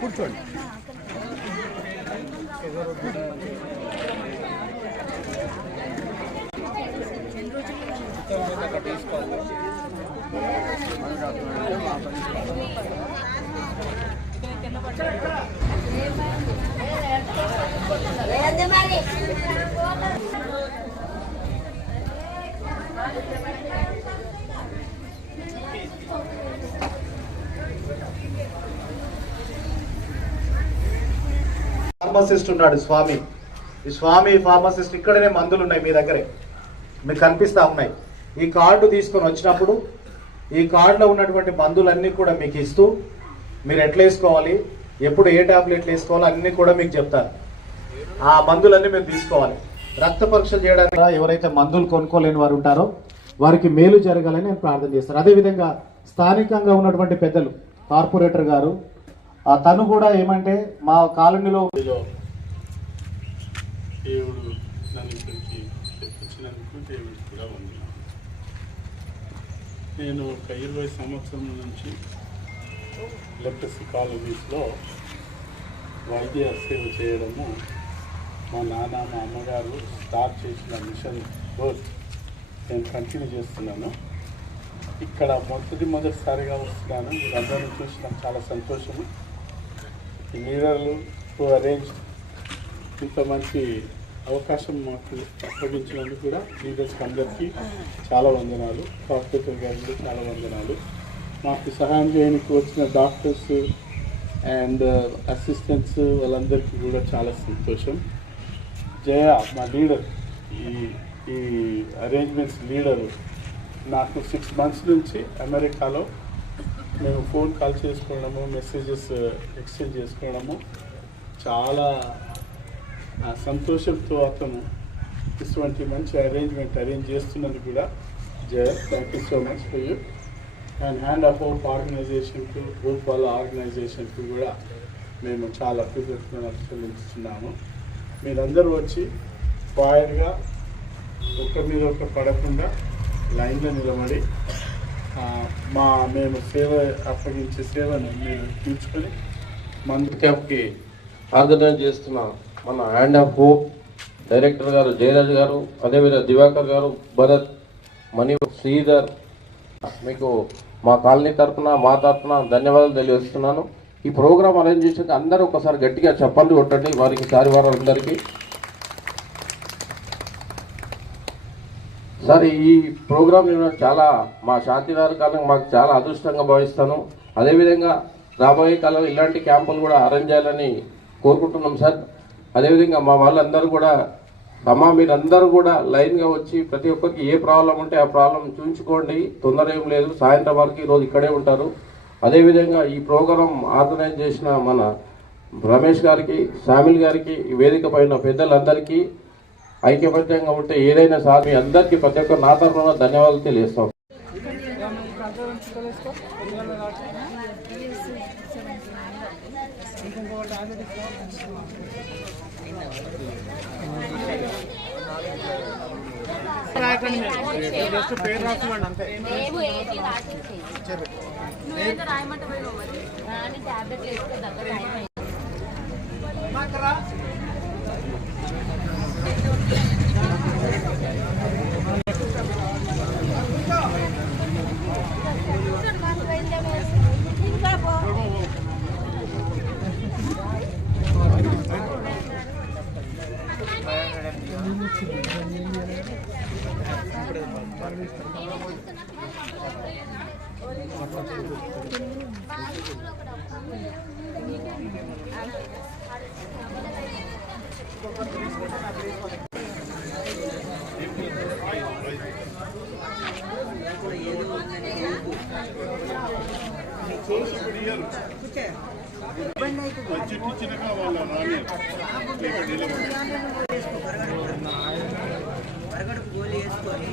కూర్చోండి. ఫార్మసిస్ట్ ఉన్నాడు స్వామి. ఈ స్వామి ఫార్మసిస్ట్ ఇక్కడనే మందులు ఉన్నాయి మీ దగ్గరే మీకు కనిపిస్తా ఉన్నాయి. ఈ కార్డు తీసుకొని వచ్చినప్పుడు ఈ కార్డులో ఉన్నటువంటి మందులన్నీ కూడా మీకు ఇస్తూ మీరు ఎట్లా వేసుకోవాలి, ఎప్పుడు ఏ టాబ్లెట్లు వేసుకోవాలి అన్నీ కూడా మీకు చెప్తారు. ఆ మందులన్నీ మీరు తీసుకోవాలి. రక్త పరీక్షలు చేయడానికి ఎవరైతే మందులు కొనుక్కోలేని వారు ఉంటారో వారికి మేలు జరగాలని నేను ప్రార్థన చేస్తాను. అదేవిధంగా స్థానికంగా ఉన్నటువంటి పెద్దలు కార్పొరేటర్ గారు తను కూడా ఏమంటే మా కాలనీలో దేవుడు నన్ను ఇక్కడికి తెప్పించినందుకు దేవుడు కూడా ఉంది. నేను ఒక 20 సంవత్సరం నుంచి లెప్రసీ కాలనీస్లో వైద్య సేవ చేయడము మా నాన్న మా అమ్మగారు స్టార్ట్ చేసిన మిషన్ వర్క్ నేను కంటిన్యూ చేస్తున్నాను. ఇక్కడ మొదటిసారిగా వస్తున్నాను. మీరందరినీ చూసి నాకు చాలా సంతోషము. ఈ లీడర్లు అరేంజ్ ఇంత మంచి అవకాశం మాకు అప్పగించినందుకు కూడా లీడర్స్ అందరికీ చాలా వందనాలు. కార్పొరేటర్ గారికి చాలా వందనాలు. మాకు సహాయం చేయడానికి వచ్చిన డాక్టర్స్ అండ్ అసిస్టెంట్స్ వాళ్ళందరికీ కూడా చాలా సంతోషం. జయ మా లీడర్, ఈ అరేంజ్మెంట్స్ లీడరు నాకు 6 months నుంచి అమెరికాలో మేము ఫోన్ కాల్ చేసుకోవడము, మెసేజెస్ ఎక్స్చేంజ్ చేసుకోవడము చాలా సంతోషంతో అతను ఇటువంటి మంచి అరేంజ్ చేస్తున్నది కూడా. Jaya, thank you so much for you. And hand of hope ఆర్గనైజేషన్కు, గ్రూప్ వాళ్ళ ఆర్గనైజేషన్కు కూడా మేము చాలా కృతజ్ఞతలు చెల్లిస్తున్నాము. మీరందరూ వచ్చి ఫైర్గా ఒకరి మీద ఒకరు పడకుండా లైన్లో నిలబడి మేము సేవ అప్పగించే సేవను మీరు తీర్చుకొని మందు క్యాంప్కి ఆర్గనైజ్ చేస్తున్న మన హ్యాండ్ ఆఫ్ హోప్ డైరెక్టర్ గారు జయరాజ్ గారు, అదేవిధంగా దివాకర్ గారు, భరత్, మణి, శ్రీధర్, మీకు మా కాలనీ తరఫున మా తరఫున ధన్యవాదాలు తెలియజేస్తున్నాను. ఈ ప్రోగ్రామ్ అరేంజ్ చేసిన అందరూ ఒకసారి గట్టిగా చప్పట్లు కొట్టండి వారికి, సారివారందరికీ. సార్, ఈ ప్రోగ్రామ్ నేను చాలా మా శాంతినగర్ కాలం మాకు చాలా అదృష్టంగా భావిస్తాను. అదేవిధంగా రాబోయే కాలంలో ఇలాంటి క్యాంపులు కూడా అరేంజ్ చేయాలని కోరుకుంటున్నాం సార్. అదేవిధంగా మా వాళ్ళందరూ కూడా మీరందరూ కూడా లైన్గా వచ్చి ప్రతి ఒక్కరికి ఏ ప్రాబ్లం ఉంటే ఆ ప్రాబ్లం చూపించుకోండి. తొందర ఏం లేదు, సాయంత్రం వరకు ఈరోజు ఇక్కడే ఉంటారు. అదేవిధంగా ఈ ప్రోగ్రాం ఆర్గనైజ్ చేసిన మన రమేష్ గారికి, శామిల్ గారికి, ఈ వేదిక పైన పెద్దలందరికీ ఐక్యబద్ధంగా ఉంటే ఏదైనా సార్ మీ అందరికీ ప్రతి ఒక్క నా తరఫున ధన్యవాదాలు తెలియజేస్తాం. పేరు రాసుకోండి అంతే. గోలి వేసుకొని